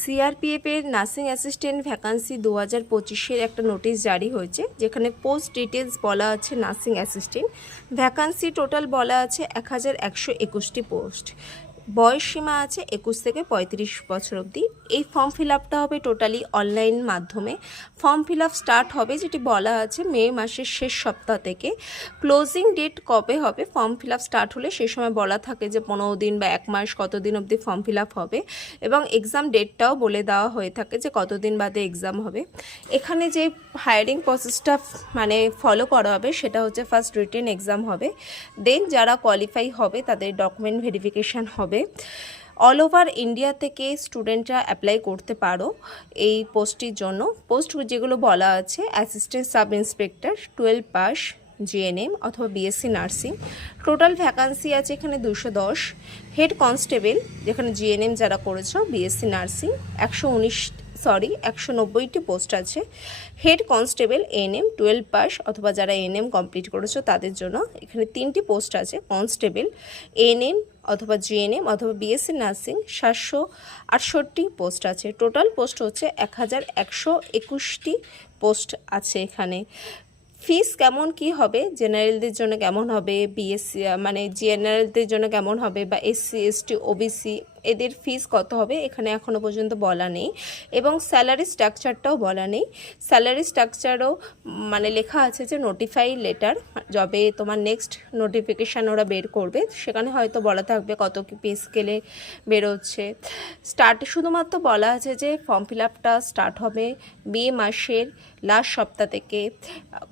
CRPF এর nursing assistant vacancy 2025-এর একটা notice জারি হয়েছে, যেখানে পোস্ট ডিটেলস বলা আছে নার্সিং অ্যাসিস্ট্যান্ট ভ্যাকান্সি টোটাল বলা আছে 1121টি পোস্ট। বয়স সীমা আছে 21 থেকে 35 বছর অবধি। এই ফর্ম ফিল আপটা হবে টোটালি অনলাইন মাধ্যমে। ফর্ম ফিল আপ স্টার্ট হবে যেটি বলা আছে মে মাসের শেষ সপ্তাহ থেকে। ক্লোজিং ডেট কবে হবে, ফর্ম ফিল আপ স্টার্ট হলে সেই সময় বলা থাকে যে 15 দিন বা 1 মাস কতদিন অবধি ফর্ম ফিল আপ হবে, এবং এক্সাম ডেটটাও বলে দেওয়া হয়ে থাকে যে কতদিন বাদে এক্সাম হবে। এখানে যে হায়ারিং প্রসেসটা মানে ফলো করা হবে সেটা হচ্ছে ফার্স্ট রিটেন এক্সাম হবে, দেন যারা কোয়ালিফাই হবে তাদের ডকুমেন্ট ভেরিফিকেশান হবে। অল ওভার ইন্ডিয়া থেকে স্টুডেন্টরা অ্যাপ্লাই করতে পারো এই পোস্টটির জন্য। পোস্ট যেগুলো বলা আছে assistant sub inspector 12 pass GNM অথবা বিএসসি নার্সিং। টোটাল ভ্যাকান্সি আছে এখানে 210। হেড কনস্টেবল যেখানে জিএনএম যারা করেছো বিএসসি নার্সিং 190টি পোস্ট আছে। হেড কনস্টেবল এএনএম 12 পাস অথবা যারা এএনএম কমপ্লিট করেছো তাদের জন্য এখানে 3টি পোস্ট আছে। কনস্টেবল এএনএম অথবা জিএনএম অথবা বিএসসি নার্সিং 768টি পোস্ট আছে। টোটাল পোস্ট হচ্ছে 1121টি পোস্ট আছে এখানে। ফিস কেমন কি হবে, জেনারেলদের জন্য কেমন হবে, বিএসসি মানে জেনারেলদের জন্য কেমন হবে, বা এসসি এসটি ওবিসি এদের ফিস কত হবে এখানে এখনও পর্যন্ত বলা নেই, এবং স্যালারি স্ট্রাকচারটাও বলা নেই। স্যালারি স্ট্রাকচারও মানে লেখা আছে যে নোটিফাই লেটার, যবে তোমার নেক্সট নোটিফিকেশান ওরা বের করবে সেখানে হয়তো বলা থাকবে কত কি পে স্কেলে বেরোচ্ছে। শুধুমাত্র বলা আছে যে ফর্ম ফিল আপটা স্টার্ট হবে মে মাসের লাস্ট সপ্তাহ থেকে।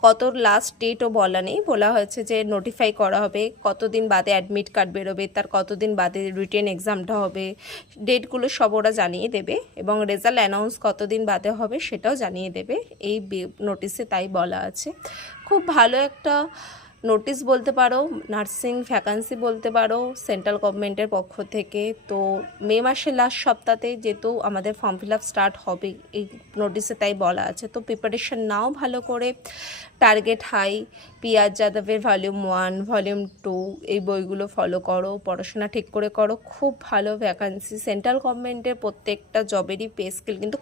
কত লাস্ট ডেটও বলা নেই, বলা হয়েছে যে নোটিফাই করা হবে কতদিন বাদে অ্যাডমিট কার্ড বেরোবে, তার কতদিন বাদে রিটেন এক্সামটা হবে, ডেটগুলো সব ওরা জানিয়ে দেবে, এবং রেজাল্ট অ্যানাউন্স কতদিন বাদে হবে সেটাও জানিয়ে দেবে এই নোটিশে, তাই বলা আছে। খুব ভালো একটা নোটিশ বলতে পারো, নার্সিং ভ্যাকান্সি বলতে পারো সেন্ট্রাল গভর্নমেন্টের পক্ষ থেকে। তো মে মাসের লাস্ট সপ্তাহে যেহেতু আমাদের ফর্ম ফিল আপ স্টার্ট হবে এই নোটিশে, তাই বলা আছে। তো প্রিপারেশন নাও ভালো করে। টার্গেট হাই, পিয়াজ যাদবের ভলিউম 1 ভলিউম 2 এই বইগুলো ফলো করো, পড়াশোনা ঠিক করে করো। খুব ভালো ভ্যাকান্সি, সেন্ট্রাল গভর্নমেন্টের প্রত্যেকটা জবেরই পে স্কেল কিন্তু